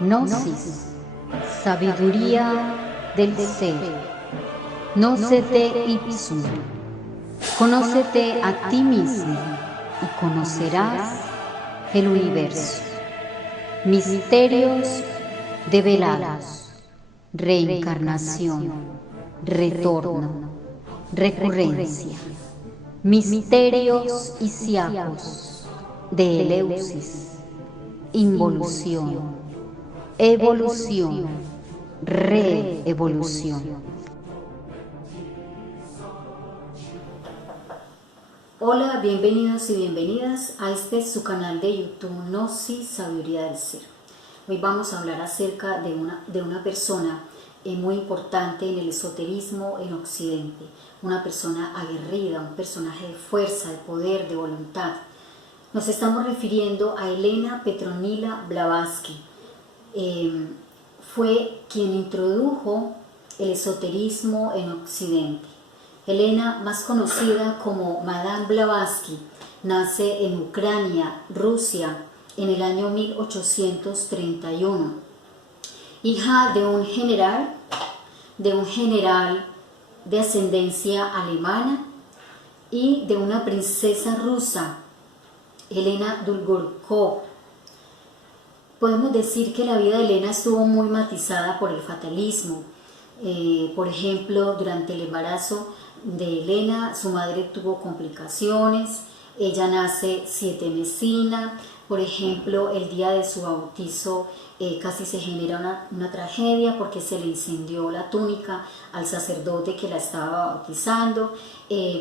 Gnosis, sabiduría del ser. Gnócete ipsum, conócete a ti mismo y conocerás el universo. Misterios develados, reencarnación, retorno, recurrencia. Misterios isiacos de Eleusis, involución, evolución, reevolución. Hola, bienvenidos y bienvenidas a este su canal de YouTube Gnosis, Sabiduría del Ser. Hoy vamos a hablar acerca de una persona muy importante en el esoterismo en Occidente, una persona aguerrida, un personaje de fuerza, de poder, de voluntad. Nos estamos refiriendo a Elena Petronila Blavatsky. Fue quien introdujo el esoterismo en Occidente. Elena, más conocida como Madame Blavatsky, nace en Ucrania, Rusia, en el año 1831. Hija de un general de ascendencia alemana y de una princesa rusa, Elena Dolgorukov. Podemos decir que la vida de Elena estuvo muy matizada por el fatalismo. Por ejemplo, durante el embarazo de Elena, su madre tuvo complicaciones, ella nace 7 mesina. Por ejemplo, el día de su bautizo casi se genera una tragedia porque se le incendió la túnica al sacerdote que la estaba bautizando.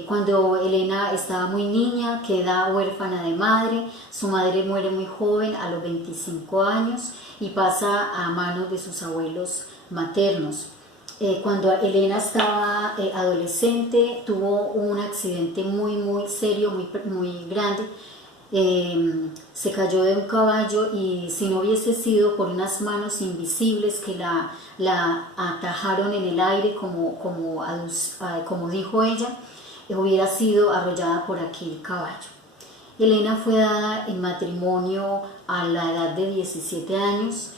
Cuando Elena estaba muy niña, queda huérfana de madre, su madre muere muy joven, a los 25 años, y pasa a manos de sus abuelos maternos. Cuando Elena estaba adolescente, tuvo un accidente muy serio, muy grande. Se cayó de un caballo y si no hubiese sido por unas manos invisibles que la atajaron en el aire, como dijo ella, hubiera sido arrollada por aquel caballo. Elena fue dada en matrimonio a la edad de 17 años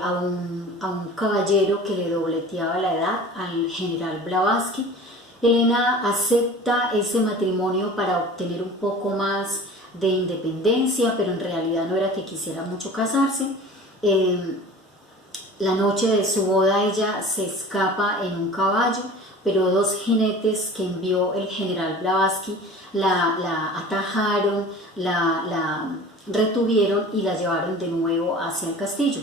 a un caballero que le dobleteaba la edad, al general Blavatsky. Elena acepta ese matrimonio para obtener un poco más de independencia, pero en realidad no era que quisiera mucho casarse. La noche de su boda ella se escapa en un caballo, pero 2 jinetes que envió el general Blavatsky la atajaron, la retuvieron y la llevaron de nuevo hacia el castillo.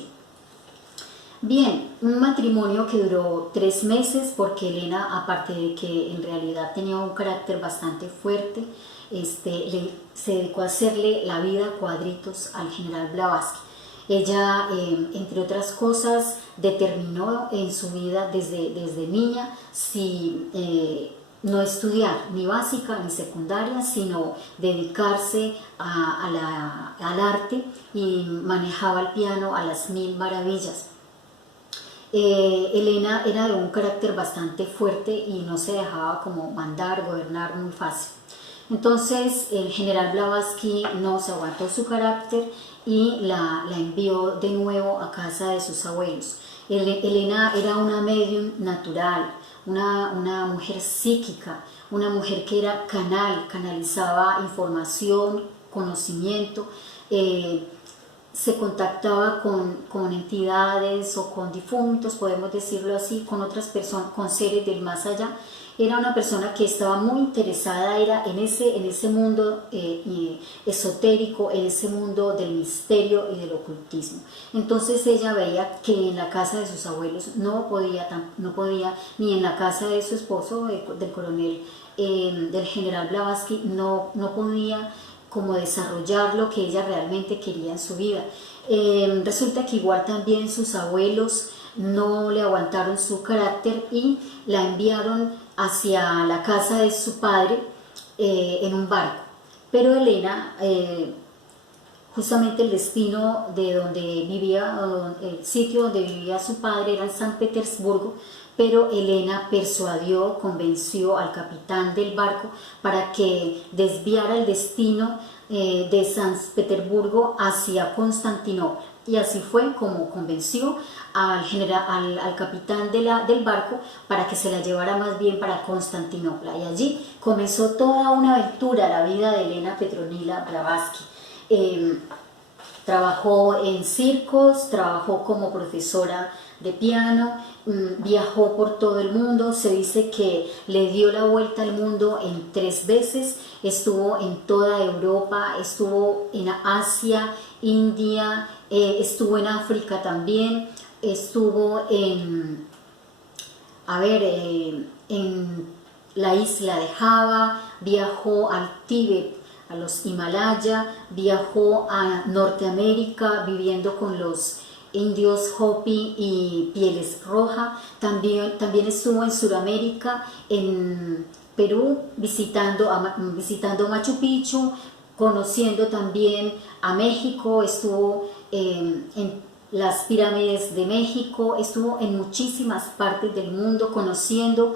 Bien, un matrimonio que duró 3 meses porque Elena, aparte de que en realidad tenía un carácter bastante fuerte, se dedicó a hacerle la vida a cuadritos al general Blavatsky. Ella, entre otras cosas, determinó en su vida desde niña si no estudiar ni básica ni secundaria, sino dedicarse al arte, y manejaba el piano a las 1000 maravillas. Elena era de un carácter bastante fuerte y no se dejaba como mandar, gobernar muy fácil. Entonces el general Blavatsky no se aguantó su carácter y la envió de nuevo a casa de sus abuelos. Elena era una medium natural, una mujer psíquica, una mujer que era canalizaba información, conocimiento, se contactaba con entidades o con difuntos, podemos decirlo así, con otras personas, con seres del más allá. Era una persona que estaba muy interesada en ese mundo esotérico, en ese mundo del misterio y del ocultismo. Entonces ella veía que en la casa de sus abuelos no podía, ni en la casa de su esposo, del coronel, del general Blavatsky, no podía como desarrollar lo que ella realmente quería en su vida. Resulta que igual también sus abuelos no le aguantaron su carácter y la enviaron hacia la casa de su padre en un barco. Pero Elena, justamente el destino de donde vivía, el sitio donde vivía su padre era en San Petersburgo, pero Elena persuadió, convenció al capitán del barco para que desviara el destino de San Petersburgo hacia Constantinopla. Y así fue como convenció al capitán del barco para que se la llevara más bien para Constantinopla. Y allí comenzó toda una aventura, la vida de Elena Petronila Blavatsky. Trabajó en circos, trabajó como profesora de piano, viajó por todo el mundo. Se dice que le dio la vuelta al mundo en 3 veces, estuvo en toda Europa, estuvo en Asia, India, estuvo en África también, estuvo en la isla de Java, viajó al Tíbet, a los Himalaya, viajó a Norteamérica viviendo con los indios Hopi y Pieles Roja, también estuvo en Sudamérica, en Perú, visitando Machu Picchu, conociendo también a México, estuvo en las pirámides de México, estuvo en muchísimas partes del mundo conociendo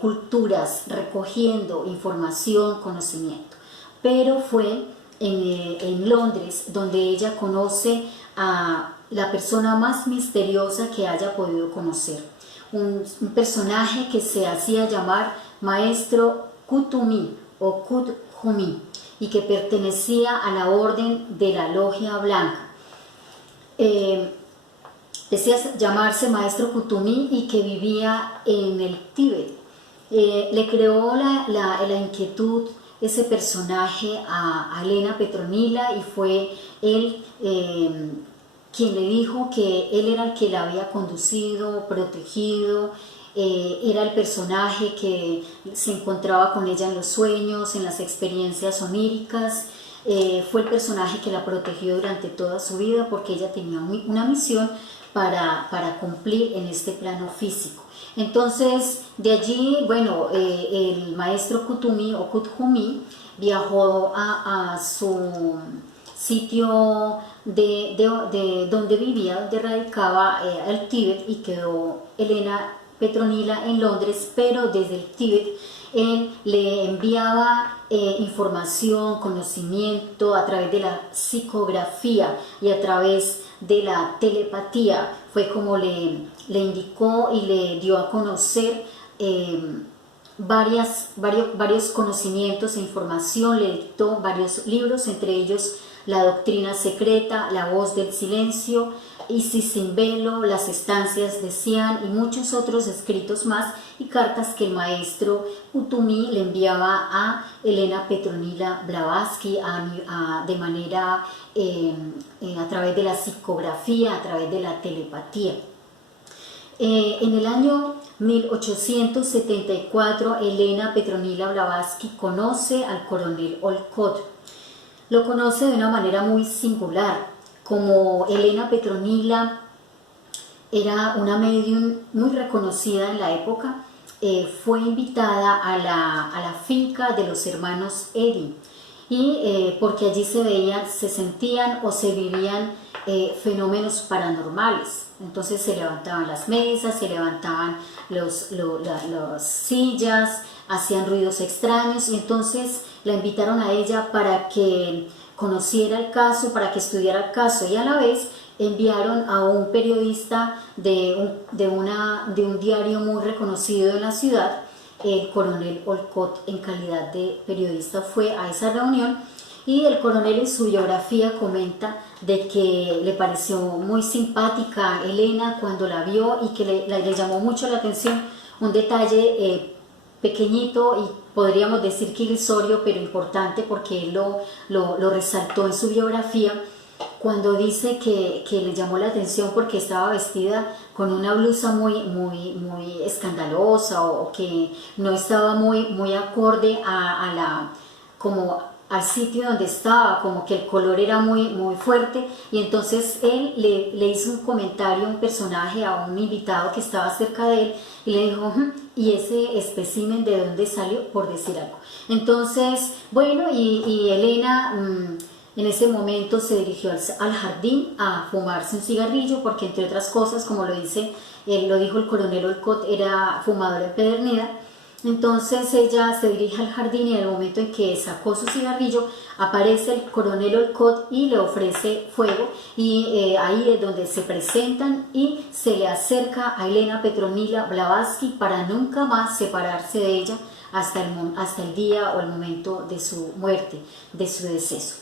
culturas, recogiendo información, conocimiento. Pero fue en Londres donde ella conoce a la persona más misteriosa que haya podido conocer, un personaje que se hacía llamar Maestro Kuthumi o Kuthumi y que pertenecía a la orden de la Logia Blanca. Decía llamarse Maestro Kuthumi y que vivía en el Tíbet. Le creó la inquietud ese personaje a Elena Petronila y fue él quien le dijo que él era el que la había conducido, protegido, era el personaje que se encontraba con ella en los sueños, en las experiencias oníricas, fue el personaje que la protegió durante toda su vida porque ella tenía una misión para cumplir en este plano físico. Entonces, de allí, bueno, el maestro Kuthumi o Kuthumi viajó a su sitio de donde vivía, donde radicaba, al Tíbet, y quedó Elena Petronila en Londres, pero desde el Tíbet él le enviaba información, conocimiento a través de la psicografía y a través de la telepatía. Fue como le indicó y le dio a conocer varios conocimientos e información, le dictó varios libros, entre ellos La Doctrina Secreta, La Voz del Silencio, Isis sin Velo, Las Estancias de Xi'an y muchos otros escritos más y cartas que el maestro Kuthumi le enviaba a Elena Petronila Blavatsky de manera a través de la psicografía, a través de la telepatía. En el año 1874 Elena Petronila Blavatsky conoce al coronel Olcott. Lo conoce de una manera muy singular. Como Elena Petronila era una medium muy reconocida en la época, fue invitada a la finca de los hermanos Eddy, y porque allí se sentían o se vivían fenómenos paranormales. Entonces se levantaban las mesas, se levantaban las sillas, hacían ruidos extraños, y entonces la invitaron a ella para que conociera el caso, para que estudiara el caso, y a la vez enviaron a un periodista de un diario muy reconocido en la ciudad, el coronel Olcott, en calidad de periodista, fue a esa reunión, y el coronel en su biografía comenta de que le pareció muy simpática a Elena cuando la vio y que le llamó mucho la atención un detalle pequeñito y podríamos decir que irrisorio, pero importante, porque él lo resaltó en su biografía, cuando dice que le llamó la atención porque estaba vestida con una blusa muy escandalosa, o que no estaba muy acorde como al sitio donde estaba, como que el color era muy fuerte, y entonces él le hizo un comentario a un personaje, a un invitado que estaba cerca de él, y le dijo, ¿y ese espécimen de dónde salió? Por decir algo. Entonces, bueno, y Elena en ese momento se dirigió al jardín a fumarse un cigarrillo, porque entre otras cosas, como lo dice lo dijo el coronel Olcott, era fumadora empedernida. Entonces ella se dirige al jardín y en el momento en que sacó su cigarrillo aparece el coronel Olcott y le ofrece fuego, y ahí es donde se presentan y se le acerca a Elena Petronila Blavatsky para nunca más separarse de ella hasta el día o el momento de su muerte, de su deceso.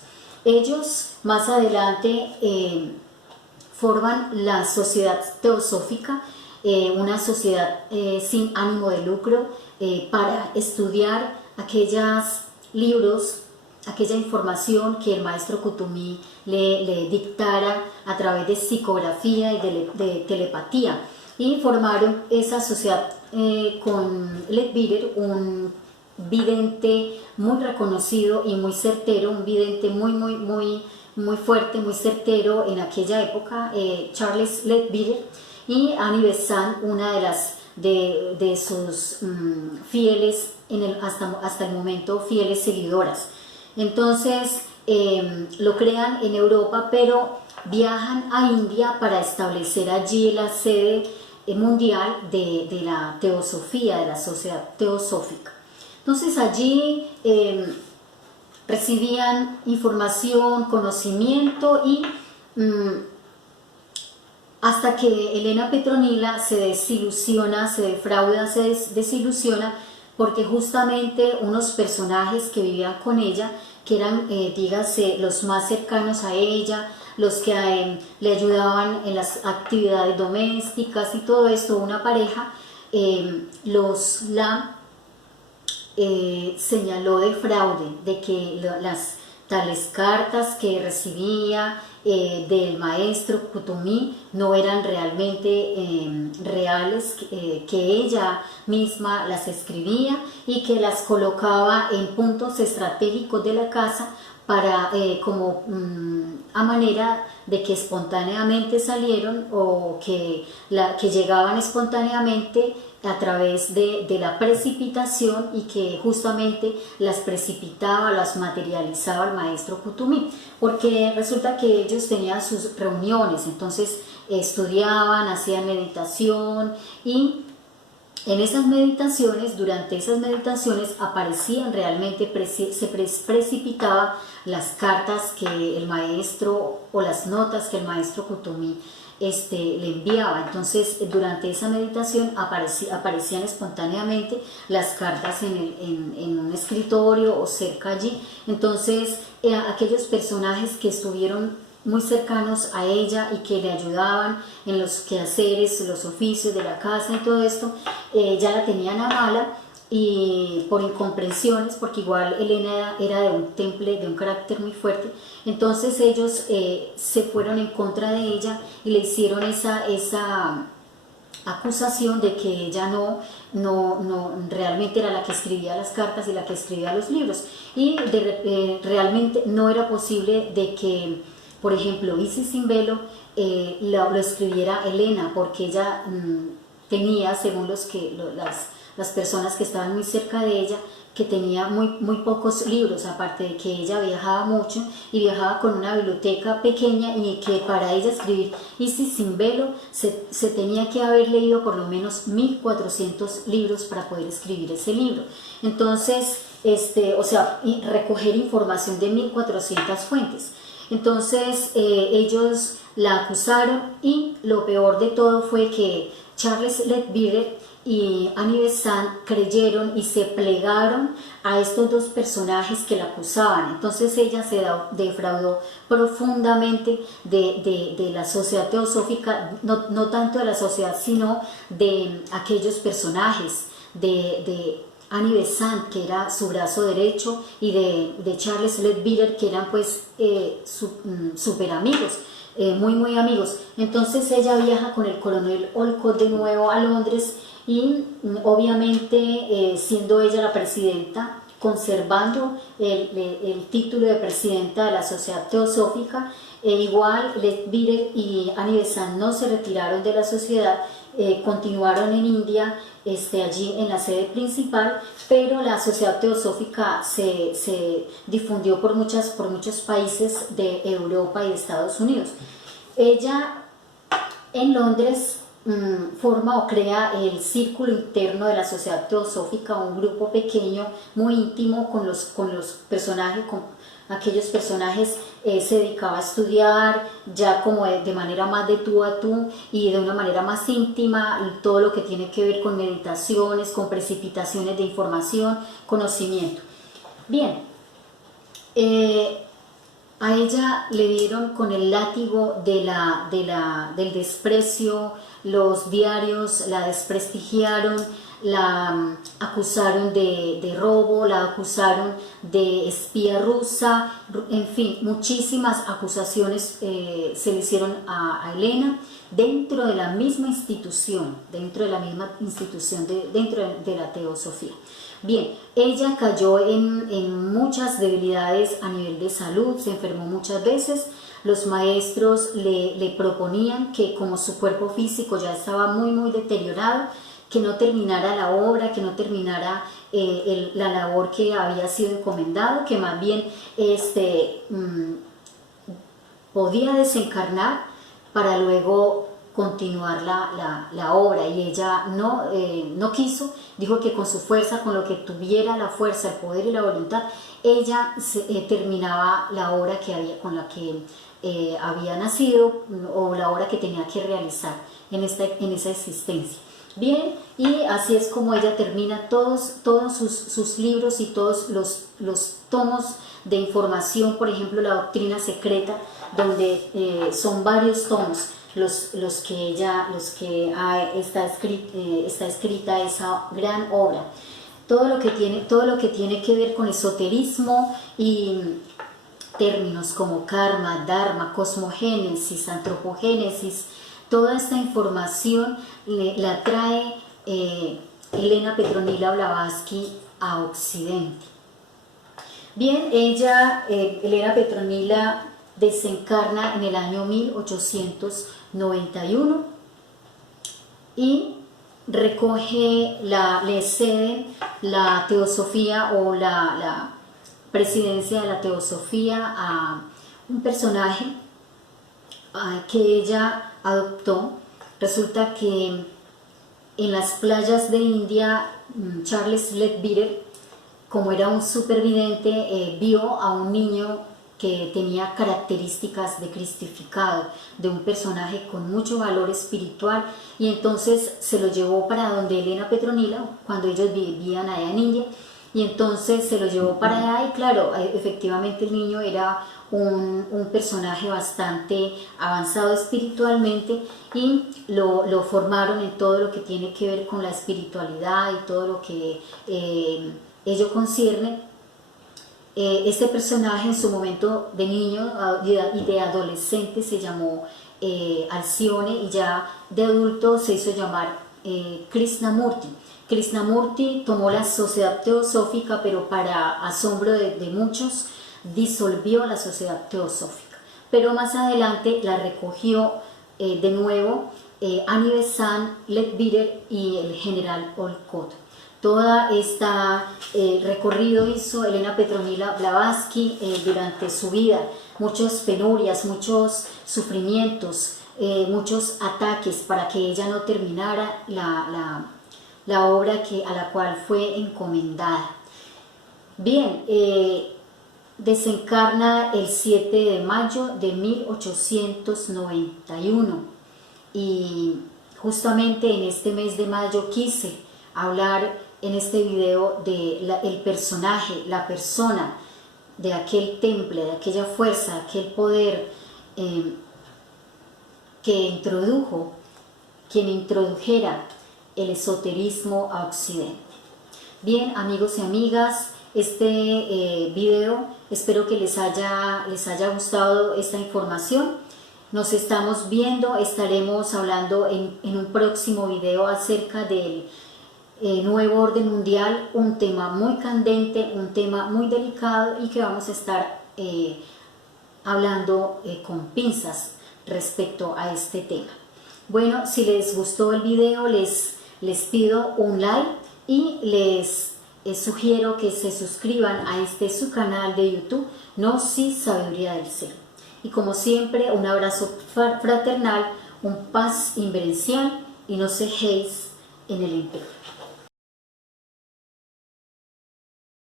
Ellos más adelante forman la Sociedad Teosófica, una sociedad sin ánimo de lucro, para estudiar aquellos libros, aquella información que el maestro Kuthumi le dictara a través de psicografía y de telepatía, y formaron esa sociedad con Leadbeater, un vidente muy reconocido y muy certero, un vidente muy fuerte, muy certero en aquella época, Charles Leadbeater, y Annie Besant, una de sus fieles, hasta el momento fieles seguidoras. Entonces lo crean en Europa, pero viajan a India para establecer allí la sede mundial de la teosofía, de la sociedad teosófica. Entonces allí recibían información, conocimiento, y hasta que Elena Petronila se desilusiona, se defrauda, se desilusiona, porque justamente unos personajes que vivían con ella, que eran, dígase, los más cercanos a ella, los que le ayudaban en las actividades domésticas y todo esto, una pareja, señaló de fraude, de que las tales cartas que recibía del maestro Kuthumi no eran realmente reales, que ella misma las escribía y que las colocaba en puntos estratégicos de la casa para a manera de que espontáneamente salieron, o que llegaban espontáneamente a través de la precipitación, y que justamente las precipitaba, las materializaba el maestro Kuthumi, porque resulta que ellos tenían sus reuniones, entonces estudiaban, hacían meditación, y en esas meditaciones, durante esas meditaciones aparecían realmente, se precipitaban las cartas que el maestro, o las notas que el maestro Kuthumi le enviaba. Entonces durante esa meditación aparecían espontáneamente las cartas en un escritorio o cerca allí. Entonces aquellos personajes que estuvieron muy cercanos a ella y que le ayudaban en los quehaceres, los oficios de la casa y todo esto, ya la tenían a mala, y por incomprensiones, porque igual Elena era de un temple, de un carácter muy fuerte. Entonces ellos se fueron en contra de ella y le hicieron esa acusación de que ella no realmente era la que escribía las cartas y la que escribía los libros, y realmente no era posible de que, por ejemplo, Isis sin velo lo escribiera Elena, porque ella tenía, según las personas que estaban muy cerca de ella, que tenía muy pocos libros, aparte de que ella viajaba mucho y viajaba con una biblioteca pequeña, y que para ella escribir Isis sin velo se tenía que haber leído por lo menos 1400 libros para poder escribir ese libro. Entonces, recoger información de 1400 fuentes. Entonces ellos la acusaron, y lo peor de todo fue que Charles Leadbeater y Annie Besant creyeron y se plegaron a estos dos personajes que la acusaban. Entonces ella se defraudó profundamente de la sociedad teosófica, no tanto de la sociedad, sino de aquellos personajes, de Annie Besant, que era su brazo derecho, y de Charles Leadbeater, que eran pues súper amigos, muy amigos. Entonces ella viaja con el coronel Olcott de nuevo a Londres, y obviamente siendo ella la presidenta, conservando el título de presidenta de la Sociedad Teosófica, igual Leadbeater y Annie Besant no se retiraron de la sociedad, continuaron en India, allí en la sede principal, pero la Sociedad Teosófica se difundió por muchos países de Europa y de Estados Unidos. Ella en Londres forma o crea el círculo interno de la sociedad teosófica, un grupo pequeño, muy íntimo con los personajes, con aquellos personajes. Se dedicaba a estudiar ya como de manera más de tú a tú y de una manera más íntima todo lo que tiene que ver con meditaciones, con precipitaciones de información, conocimiento. Bien, a ella le dieron con el látigo del desprecio, los diarios la desprestigiaron, la acusaron de robo, la acusaron de espía rusa, en fin, muchísimas acusaciones se le hicieron a Elena dentro de la misma institución, dentro de la teosofía. Bien, ella cayó en muchas debilidades a nivel de salud, se enfermó muchas veces. Los maestros le proponían que, como su cuerpo físico ya estaba muy deteriorado, que no terminara la obra, que no terminara la labor que había sido encomendado, que más bien podía desencarnar para luego continuar la obra, y ella no quiso. Dijo que con su fuerza, con lo que tuviera la fuerza, el poder y la voluntad, ella terminaba la obra con la que había nacido, o la obra que tenía que realizar en esa existencia. Bien, y así es como ella termina todos sus libros y todos los tomos de información. Por ejemplo, la doctrina secreta, donde son varios tomos los que está escrita esa gran obra. Todo lo que tiene que ver con esoterismo y términos como karma, dharma, cosmogénesis, antropogénesis, toda esta información la trae Elena Petronila Blavatsky a Occidente. Bien, Elena Petronila desencarna en el año 1891 y le cede la teosofía o la presidencia de la teosofía a un personaje que ella adoptó. Resulta que en las playas de India, Charles Leadbeater, como era un supervidente, vio a un niño que tenía características de cristificado, de un personaje con mucho valor espiritual, y entonces se lo llevó para donde Elena Petronila, cuando ellos vivían allá en India, y entonces se lo llevó para allá. Y claro, efectivamente el niño era un personaje bastante avanzado espiritualmente, y lo formaron en todo lo que tiene que ver con la espiritualidad y todo lo que ello concierne. Este personaje en su momento de niño y de adolescente se llamó Alcione, y ya de adulto se hizo llamar Krishnamurti. Krishnamurti tomó la sociedad teosófica, pero para asombro de muchos disolvió la sociedad teosófica. Pero más adelante la recogió de nuevo Annie Besant, Leadbeater y el general Olcott. Toda esta recorrido hizo Elena Petronila Blavatsky durante su vida, muchas penurias, muchos sufrimientos, muchos ataques para que ella no terminara la obra a la cual fue encomendada. Bien, desencarna el 7 de mayo de 1891, y justamente en este mes de mayo quise hablar en este video el personaje, la persona de aquel temple, de aquella fuerza, de aquel poder quien introdujera el esoterismo a Occidente. Bien, amigos y amigas, este video espero que les haya gustado esta información. Nos estamos viendo, estaremos hablando en un próximo video acerca del nuevo orden mundial, un tema muy candente, un tema muy delicado, y que vamos a estar hablando con pinzas respecto a este tema. Bueno, si les gustó el video, les pido un like, y les sugiero que se suscriban a su canal de YouTube, Gnosis Sabiduría del Ser. Y como siempre, un abrazo fraternal, un paz inverencial y no cejéis en el imperio.